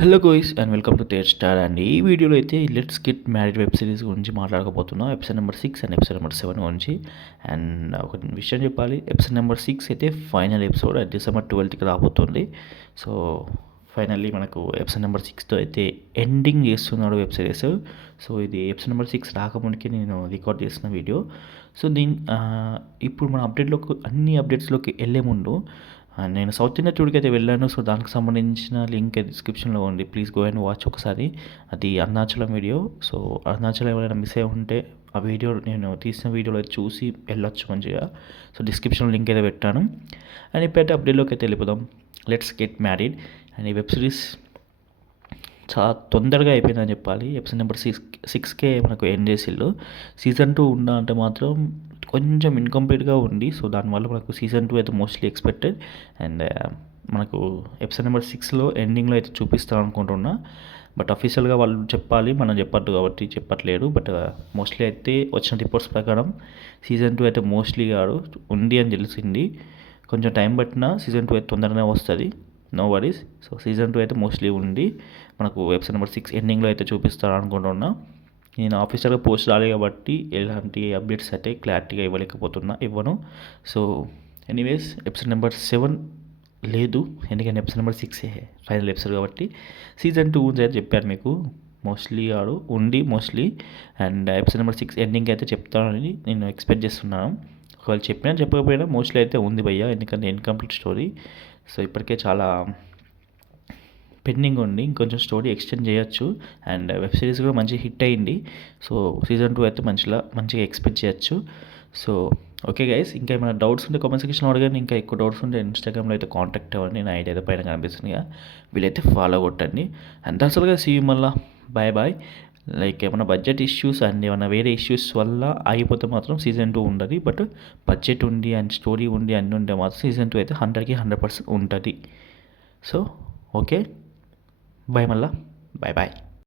Hello guys and welcome to Tej star. And ఈ వీడియోలో అయితే let's get married web series గురించి మాట్లాడకపోతున్నాం. Episode number 6 and episode number 7 గురించి. అండ్ ఒక విషయం చెప్పాలి, ఎపిసోడ్ నెంబర్ 6 అయితే ఫైనల్ ఎపిసోడ్ December 12th రాబోతుంది. సో ఫైనల్లీ మనకు ఎపిసోడ్ నెంబర్ 6తో అయితే ఎండింగ్ చేస్తున్నాడు వెబ్ సిరీస్. సో ఇది ఎపిసోడ్ నెంబర్ 6 రాకముందుకే నేను రికార్డ్ చేసిన వీడియో. సో ఇప్పుడు మన అన్ని అప్డేట్స్లోకి వెళ్ళే ముందు నేను సౌత్ ఇండియా టూర్కి అయితే వెళ్ళాను. సో దానికి సంబంధించిన లింక్ డిస్క్రిప్షన్లో ఉంది. ప్లీజ్ గో అండ్ వాచ్ ఒకసారి. అది అరుణాచలం వీడియో. సో అరుణాచలం ఎవరైనా మిస్ అయి ఉంటే ఆ వీడియో నేను తీసిన వీడియోలో చూసి వెళ్ళొచ్చు మంచిగా. సో డిస్క్రిప్షన్లో లింక్ అయితే పెట్టాను. అండ్ ఇప్పుడైతే అప్డేట్లోకి అయితే వెళ్ళిపోదాం. Let's get married. అండ్ ఈ వెబ్ సిరీస్ చాలా తొందరగా అయిపోయిందని చెప్పాలి. ఎపిసోడ్ నెంబర్ 6కే మనకు ఎండ్ చేసిళ్ళు. సీజన్ 2 ఉందా అంటే మాత్రం కొంచెం ఇన్కంప్లీట్గా ఉంది. సో దానివల్ల మనకు సీజన్ 2 అయితే మోస్ట్లీ ఎక్స్పెక్టెడ్. అండ్ మనకు ఎపిసోడ్ నెంబర్ 6లో ఎండింగ్లో అయితే చూపిస్తారు అనుకుంటున్నా. బట్ అఫీషియల్గా వాళ్ళు చెప్పాలి, మనం చెప్పద్దు కాబట్టి చెప్పట్లేదు. బట్ మోస్ట్లీ అయితే వచ్చిన రిపోర్ట్స్ ప్రకారం సీజన్ 2 అయితే మోస్ట్లీ కాదు ఉంది అని తెలిసింది. కొంచెం టైం పట్టినా సీజన్ 2 అయితే తొందరగానే వస్తుంది. No worries. సో సీజన్ 2 అయితే మోస్ట్లీ ఉంది. మనకు ఎపిసోడ్ నెంబర్ 6 ఎండింగ్లో అయితే చూపిస్తారు అనుకుంటున్నా. నేను ఆఫీసర్గా పోస్ట్ రాలేదు కాబట్టి ఎలాంటి అప్డేట్స్ అయితే క్లారిటీగా ఇవ్వను. సో ఎనీవేస్ ఎపిసోడ్ నెంబర్ 7 లేదు, ఎందుకంటే ఎపిసోడ్ నెంబర్ 6 ఫైనల్ ఎపిసోడ్ కాబట్టి. సీజన్ 2 గురించి అయితే చెప్పారు మీకు మోస్ట్లీ ఉంది mostly. And episode number 6 ending అయితే చెప్తానని నేను ఎక్స్పెక్ట్ చేస్తున్నాను. ఒకవేళ చెప్పినా చెప్పకపోయినా మోస్ట్లీ అయితే ఉంది భయ్య, ఎందుకంటే ఇన్కంప్లీట్ స్టోరీ. సో ఇప్పటికే చాలా పెండింగ్ ఉంది, ఇంకొంచెం స్టోరీ ఎక్స్టెండ్ చేయొచ్చు. అండ్ వెబ్ సిరీస్ కూడా మంచి హిట్ అయ్యింది. సో సీజన్ 2 అయితే మంచిగా ఎక్స్పెక్ట్ చేయొచ్చు. సో ఓకే గైస్, ఇంకా ఏమైనా డౌట్స్ ఉంటే కామెంట్ సెక్షన్లో అడగండి. ఇంకా ఎక్కువ డౌట్స్ ఉంటే ఇన్స్టాగ్రామ్లో అయితే కాంటాక్ట్ అవ్వండి. నా ఐడి అయితే పైన కనిపిస్తుంది, వీళ్ళైతే ఫాలో కొట్టండి. అండ్ అసలుగా సీ మళ్ళీ బాయ్ బాయ్. లైక్ ఏమైనా బడ్జెట్ ఇష్యూస్ అండ్ ఏమైనా వేరే ఇష్యూస్ వల్ల ఆగిపోతే మాత్రం సీజన్ 2 ఉండదు. బట్ బడ్జెట్ ఉండి అండ్ స్టోరీ ఉండి అన్నీ ఉంటే మాత్రం సీజన్ 2 అయితే 100కి 100% ఉంటుంది. సో ఓకే, బాయ్ మళ్ళా, బాయ్ బాయ్.